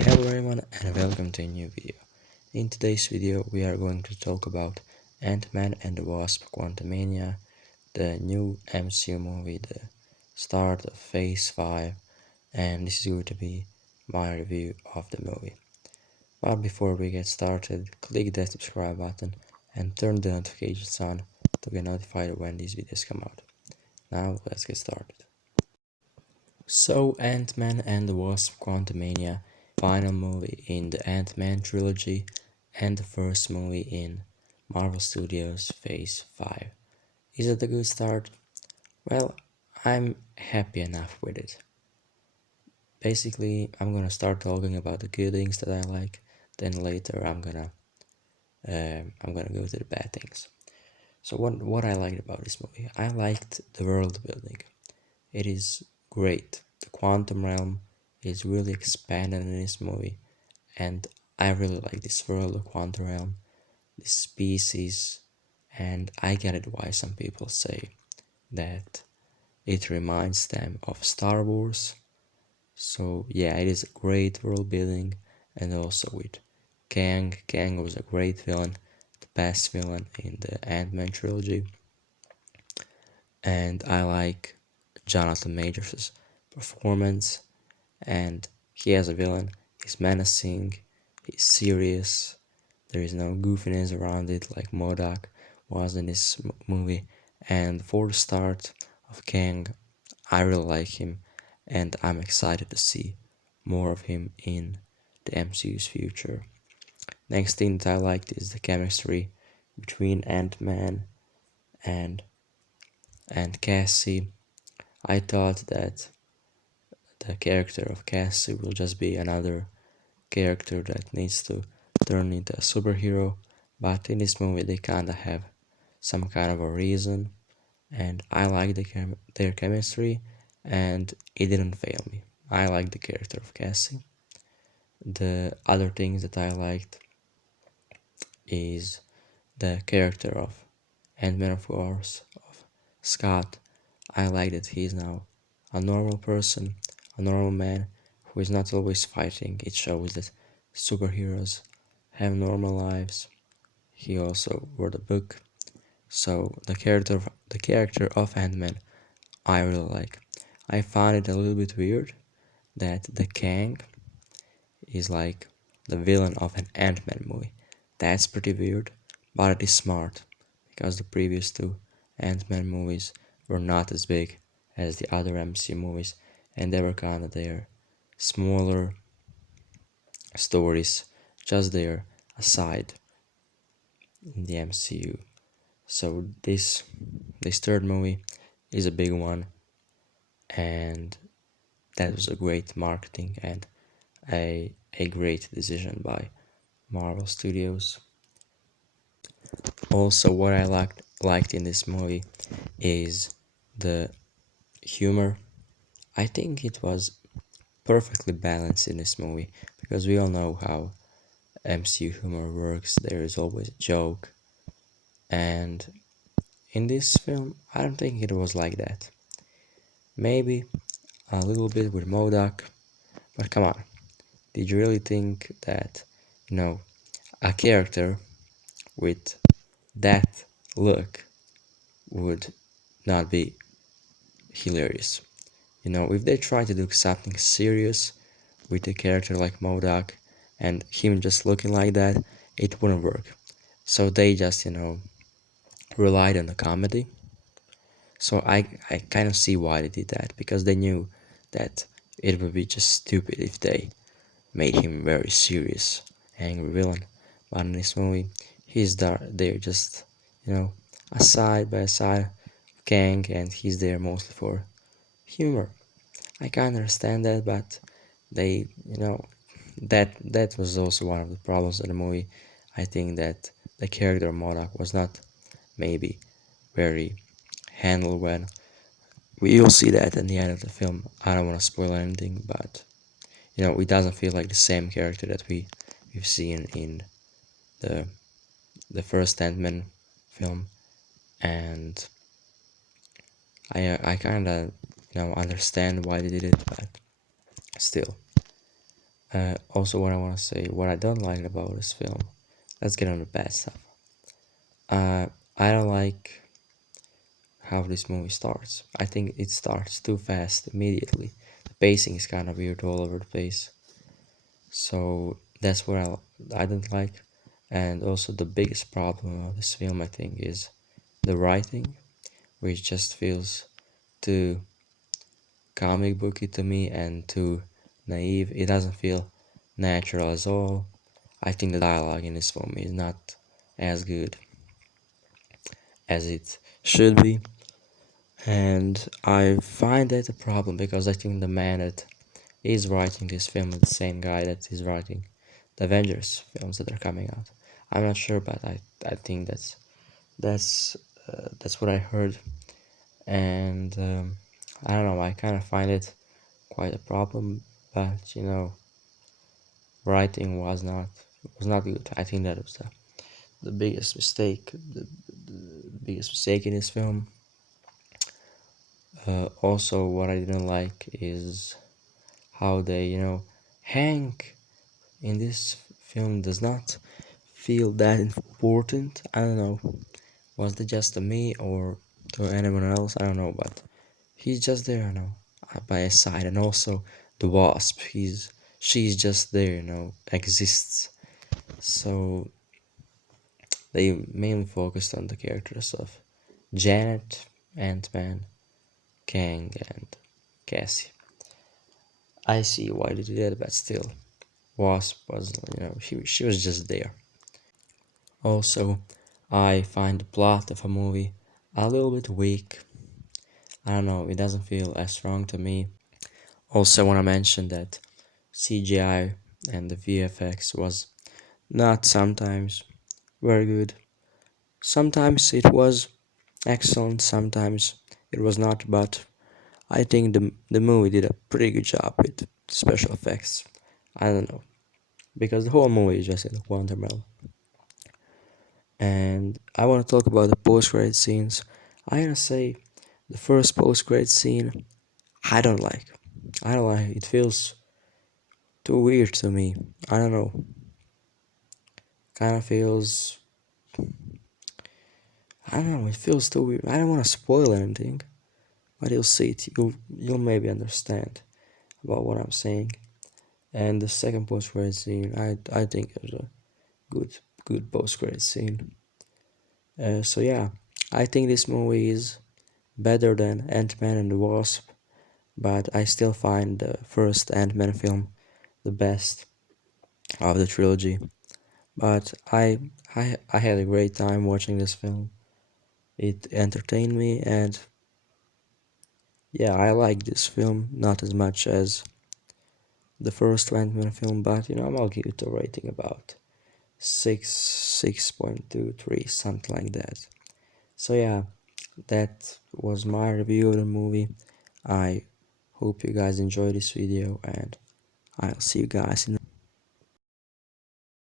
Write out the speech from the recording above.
Hello everyone and welcome to a new video. In today's video we are going to talk about Ant-Man and the Wasp Quantumania, the new MCU movie, the start of Phase 5, and this is going to be my review of the movie. But before we get started, click that subscribe button and turn the notifications on to get notified when these videos come out. Now let's get started. So Ant-Man and the Wasp Quantumania, final movie in the Ant-Man trilogy and the first movie in Marvel Studios Phase 5. Is it a good start? Well, I'm happy enough with it. Basically, I'm gonna start talking about the good things that I like, then later I'm gonna go to the bad things. So what I liked about this movie? I liked the world building. It is great. The quantum realm is really expanded in this movie, and I really like this world of quantum realm, this species, and I get it why some people say that it reminds them of Star Wars. So yeah, it is a great world building, and also with Kang. Kang was a great villain, the best villain in the Ant-Man trilogy, and I like Jonathan Majors' performance. And he as a villain, he's menacing, he's serious, there is no goofiness around it like MODOK was in this movie. And for the start of Kang, I really like him, and I'm excited to see more of him in the MCU's future. Next thing that I liked is the chemistry between Ant-Man and Cassie. I thought that the character of Cassie will just be another character that needs to turn into a superhero, but in this movie they kinda have some kind of a reason, and I like their chemistry, and it didn't fail me. I like the character of Cassie. The other things that I liked is the character of Ant-Man, of course, of Scott. I like that he's now a normal person, a normal man who is not always fighting. It shows that superheroes have normal lives. He also wrote a book, so the character of Ant-Man I really like. I find it a little bit weird that the Kang is like the villain of an Ant-Man movie. That's pretty weird, but it is smart because the previous two Ant-Man movies were not as big as the other MCU movies, and they were kind of their smaller stories, just their aside in the MCU. So this third movie is a big one, and that was a great marketing and a great decision by Marvel Studios. Also, what I liked in this movie is the humor. I think it was perfectly balanced in this movie because we all know how MCU humor works. There is always a joke, and in this film, I don't think it was like that. Maybe a little bit with MODOK, but come on, did you really think that, a character with that look would not be hilarious? If they try to do something serious with a character like MODOK and him just looking like that, it wouldn't work. So they just, relied on the comedy. So I kind of see why they did that, because they knew that it would be just stupid if they made him very serious, angry villain. But in this movie, he's there just, a side by side gang, and he's there mostly for humor. I can understand that, but they, that was also one of the problems of the movie. I think that the character of MODOK was not maybe very handled well. You'll see that in the end of the film. I don't want to spoil anything, but it doesn't feel like the same character that we've seen in the the first Ant-Man film, and I kind of understand why they did it, but still. Also, what I want to say, what I don't like about this film, let's get on the bad stuff. Uh, I don't like how this movie starts. I think it starts too fast immediately. The pacing is kind of weird all over the place. So that's what I don't like. And also the biggest problem of this film, I think, is the writing, which just feels too comic booky to me and too naive. It doesn't feel natural at all. I think the dialogue in this film is not as good as it should be. And I find that a problem because I think the man that is writing this film is the same guy that is writing the Avengers films that are coming out. I'm not sure, but I think that's what I heard, and I don't know. I kind of find it quite a problem, but writing was not good. I think that was the biggest mistake, the biggest mistake in this film. Also, what I didn't like is how Hank in this film does not feel that important. I don't know. Was it just to me or to anyone else? I don't know, but he's just there, by his side, and also the Wasp. She's just there, exists. So they mainly focused on the characters of Janet, Ant-Man, Kang, and Cassie. I see why they did that, but still, Wasp was, she was just there. Also, I find the plot of a movie a little bit weak. I don't know, it doesn't feel as strong to me. Also, I want to mention that CGI and the VFX was not sometimes very good. Sometimes it was excellent, sometimes it was not, but I think the movie did a pretty good job with special effects. I don't know, because the whole movie is just in a quantum realm. And I want to talk about the post-credit scenes. I gotta say, the first post-credit scene, I don't like. I don't like. It feels too weird to me. I don't know. Kind of feels. I don't know. It feels too weird. I don't want to spoil anything, but you'll see it. You'll maybe understand about what I'm saying. And the second post-credit scene, I think it was a good post-credit scene. So yeah, I think this movie is better than Ant-Man and the Wasp, but I still find the first Ant-Man film the best of the trilogy. But I had a great time watching this film. It entertained me, and yeah, I like this film not as much as the first Ant-Man film, but I'll give it a rating about 6.23, something like that. So yeah, that was my review of the movie. I hope you guys enjoyed this video, and I'll see you guys in